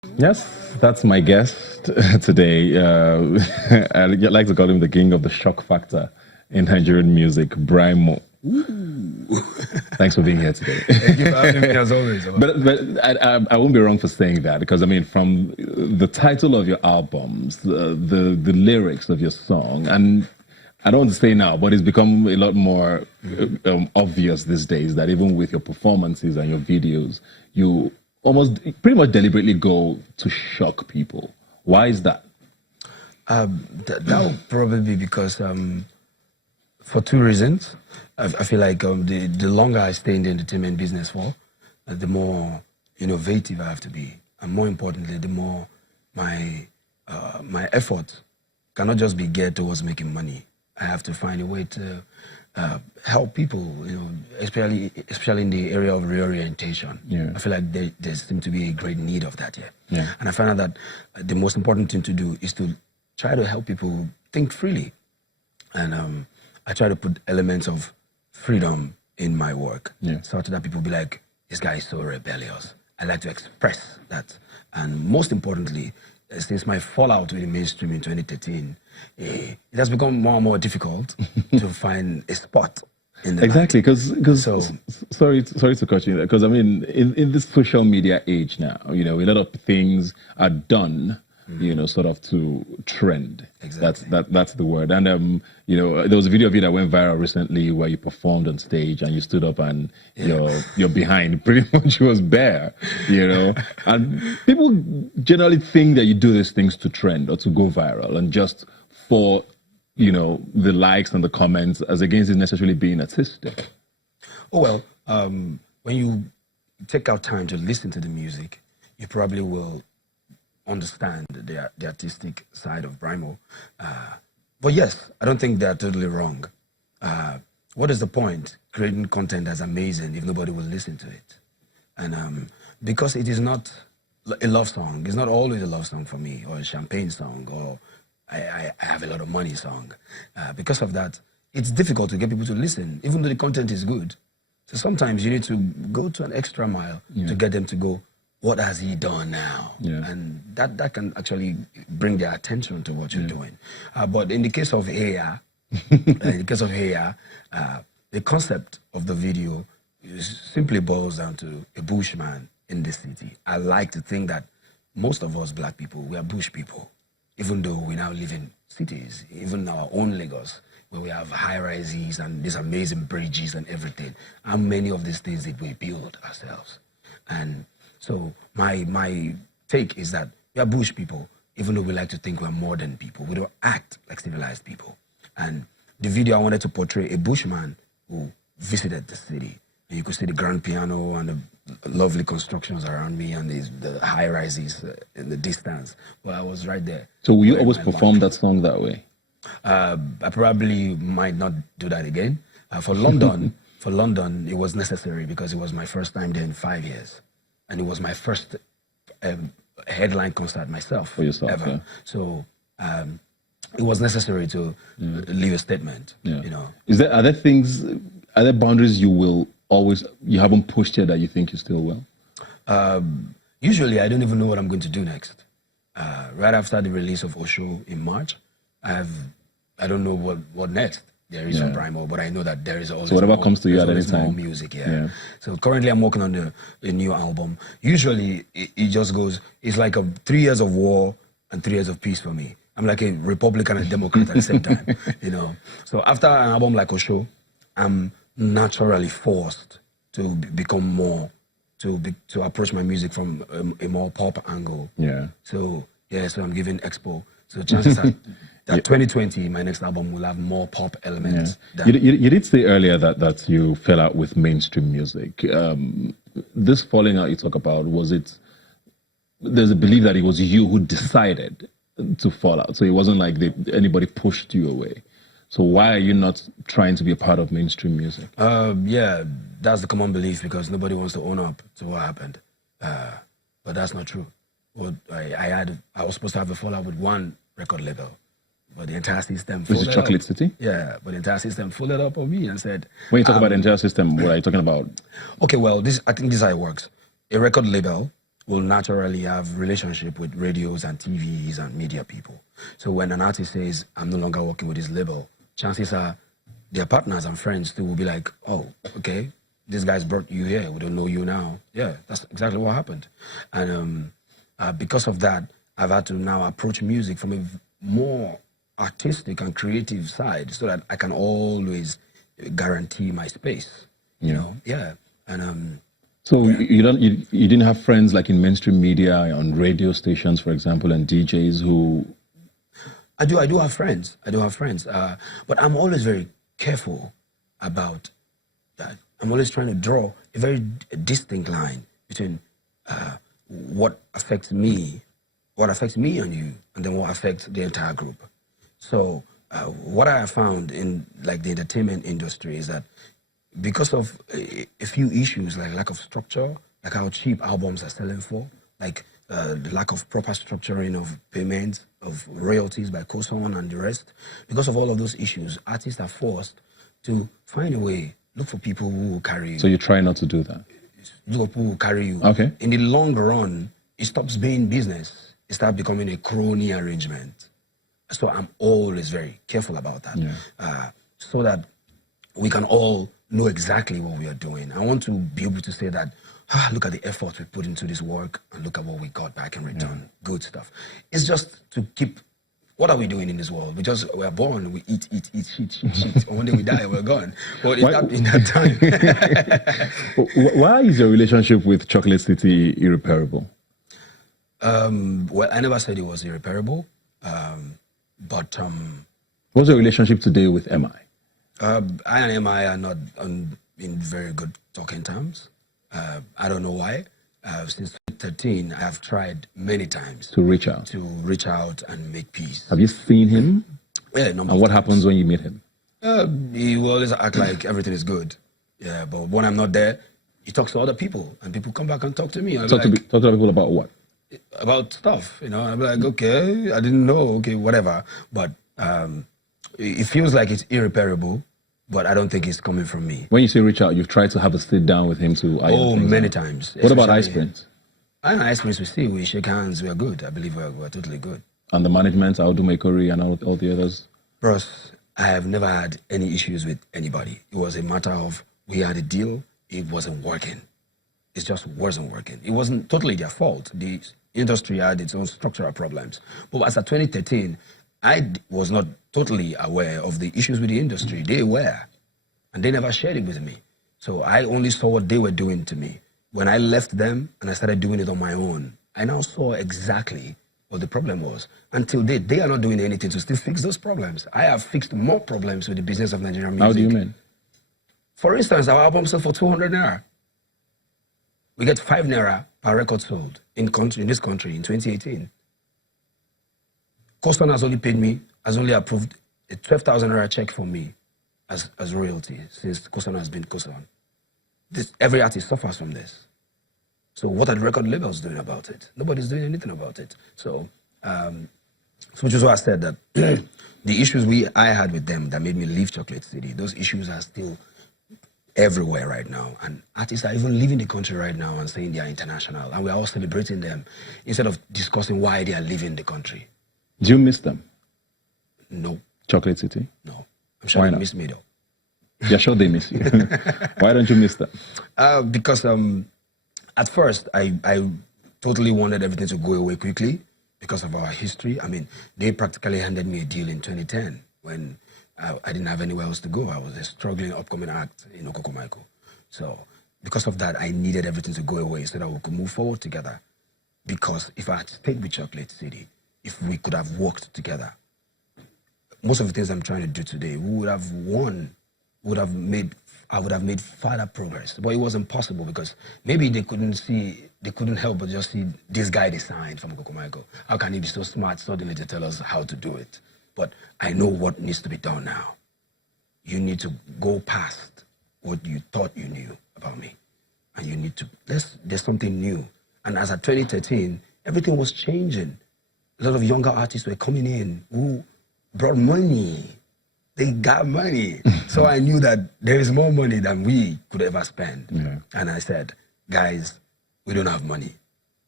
Yes, that's my guest today. I like to call him the king of the shock factor in Nigerian music, Brymo. Thanks for being here today. Thank you for having me as always. But I won't be wrong for saying that because I mean, from the title of your albums, the lyrics of your song, and I don't want to say now, but it's become a lot more obvious these days that even with your performances and your videos, you almost pretty much deliberately go to shock people. Why is that? That would probably be because for two reasons. I feel like the longer I stay in the entertainment business for, the more innovative I have to be, and more importantly, the more my effort cannot just be geared towards making money. I have to find a way to help people, especially in the area of reorientation. Yeah. I feel like there seems to be a great need of that here. Yeah. And I find out that the most important thing to do is to try to help people think freely. And I try to put elements of freedom in my work, such that people be like, this guy is so rebellious. I like to express that. And most importantly, since my fallout with the mainstream in 2013, it has become more and more difficult to find a spot in the exactly, because sorry to cut you there, because I mean, in this social media age now, a lot of things are done, sort of to trend. Exactly. That's the word. And there was a video of you that went viral recently where you performed on stage and you stood up and your behind pretty much was bare, And people generally think that you do these things to trend or to go viral and just for the likes and the comments as against it necessarily being artistic. Oh well, when you take out time to listen to the music, you probably will understand the artistic side of Brymo. But yes, I don't think they're totally wrong. What is the point creating content that's amazing if nobody will listen to it? And because it is not a love song, it's not always a love song for me, or a champagne song, or I have a lot of money song. Because of that, it's difficult to get people to listen, even though the content is good. So sometimes you need to go to an extra mile to get them to go, what has he done now? Yeah. And that can actually bring their attention to what you're doing. But in the case of Heya, the concept of the video simply boils down to a bushman in the city. I like to think that most of us black people, we are bush people, even though we now live in cities, even our own Lagos, where we have high-rises and these amazing bridges and everything. How many of these things did we build ourselves? And so my take is that we are bush people, even though we like to think we're modern people. We don't act like civilized people. And the video, I wanted to portray a bushman who visited the city. And you could see the grand piano and the lovely constructions around me and the high rises in the distance. Well, I was right there. So will you always perform that song that way? I probably might not do that again. For London, it was necessary because it was my first time there in 5 years. And it was my first headline concert myself. For yourself, ever. Yeah. So it was necessary to leave a statement. Yeah. Are there boundaries you haven't pushed yet that you think you still will? Usually, I don't even know what I'm going to do next. Right after the release of Osho in March, I don't know what next there is for Brymo, but I know that there is always so whatever comes to you at any time. More music, So currently I'm working on a new album. Usually it just goes, it's like 3 years of war and 3 years of peace for me. I'm like a Republican and a Democrat at the same time, So after an album like Osho, I'm naturally forced to become more, to approach my music from a more pop angle. Yeah. So I'm giving Expo. So chances are that 2020, my next album will have more pop elements. Yeah. You did say earlier that you fell out with mainstream music. This falling out you talk about, there's a belief that it was you who decided to fall out. So it wasn't like anybody pushed you away. So why are you not trying to be a part of mainstream music? Yeah, that's the common belief because nobody wants to own up to what happened. But that's not true. Well, I was supposed to have a fallout with one record label, but the entire system folded up. Chocolate City? Yeah, but the entire system folded up on me and said... When you talk about the entire system, what are you talking about? Okay, well, I think this is how it works. A record label will naturally have relationship with radios and TVs and media people. So when an artist says, I'm no longer working with his label, chances are their partners and friends too will be like, oh, okay, this guy's brought you here. We don't know you now. Yeah, that's exactly what happened. And because of that, I've had to now approach music from a more artistic and creative side so that I can always guarantee my space, you know? Yeah. And so you didn't have friends like in mainstream media, on radio stations, for example, and DJs who... I do have friends. But I'm always very careful about that. I'm always trying to draw a very distinct line between what affects me on you, and then what affects the entire group. So what I have found in like the entertainment industry is that because of a few issues like lack of structure, like how cheap albums are selling for, like the lack of proper structuring of payments, of royalties by Koson and the rest, because of all of those issues, artists are forced to find a way, look for people who will carry you. So you try not to do that? Look for people who will carry you. Okay. In the long run, it stops being business. It starts becoming a crony arrangement. So I'm always very careful about that, so that we can all know exactly what we are doing. I want to be able to say that, look at the effort we put into this work and look at what we got back in return. Good stuff. It's just to keep, what are we doing in this world? We're born, we eat, shit. And one day we die, we're gone. But in that time. Why is your relationship with Chocolate City irreparable? Well, I never said it was irreparable. What's your relationship today with MI? I and MI are not in very good talking terms. I don't know why. Since 2013, I have tried many times to reach out and make peace. Have you seen him? Yeah, and what happens when you meet him? He will always act like everything is good. Yeah, but when I'm not there, he talks to other people, and people come back and talk to me. Talk to other people about what? About stuff, you know. I'm like, okay, I didn't know, okay, whatever. But it feels like it's irreparable, but I don't think it's coming from me. When you say reach out, you've tried to have a sit down with him to iron many times. What about Ice Prince? I know Ice Prince, we shake hands, we are good. I believe we're totally good. And the management, Audu Mekori and all the others? Bros, I have never had any issues with anybody. It was a matter of, we had a deal, it wasn't working. It just wasn't working. It wasn't totally their fault. The industry had its own structural problems. But as of 2013, I was not totally aware of the issues with the industry. They were, and they never shared it with me. So I only saw what they were doing to me. When I left them and I started doing it on my own, I now saw exactly what the problem was. Until they are not doing anything to still fix those problems. I have fixed more problems with the business of Nigerian music. How do you mean? For instance, our album sold for 200 naira. We get 5 naira per record sold in this country in 2018. Kosan has only paid me, has only approved a 12,000 naira check for me as royalty since Kosan has been Kosan. Every artist suffers from this. So what are the record labels doing about it? Nobody's doing anything about it. So, which is why I said that the issues I had with them that made me leave Chocolate City, those issues are still everywhere right now. And artists are even leaving the country right now and saying they are international. And we're all celebrating them instead of discussing why they are leaving the country. Do you miss them? No. Chocolate City? No. I'm sure they miss me though. You're sure they miss you? Why don't you miss them? Because at first, I totally wanted everything to go away quickly because of our history. I mean, they practically handed me a deal in 2010 when I didn't have anywhere else to go. I was a struggling upcoming act in Okokomaiko. So because of that, I needed everything to go away so that we could move forward together. Because if I had stayed with Chocolate City, if we could have worked together, most of the things I'm trying to do today, we would have won, I would have made further progress. But it wasn't possible because maybe they couldn't help but just see this guy they signed from Okokomaiko. How can he be so smart suddenly to tell us how to do it? But I know what needs to be done now. You need to go past what you thought you knew about me. And you need to, there's something new. And as of 2013, everything was changing. A lot of younger artists were coming in who brought money. They got money. So I knew that there is more money than we could ever spend. Yeah. And I said, guys, we don't have money.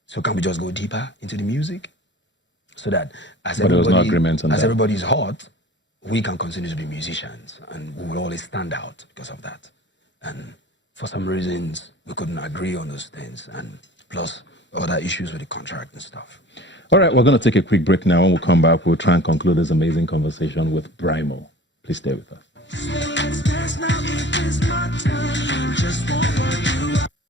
So can we just go deeper into the music? So that as But there was no agreement on that. everybody's hot, we can continue to be musicians and we will always stand out because of that. And for some reasons, we couldn't agree on those things, and plus other issues with the contract and stuff. All right, we're going to take a quick break now. When we come back, we'll try and conclude this amazing conversation with Brymo. Please stay with us.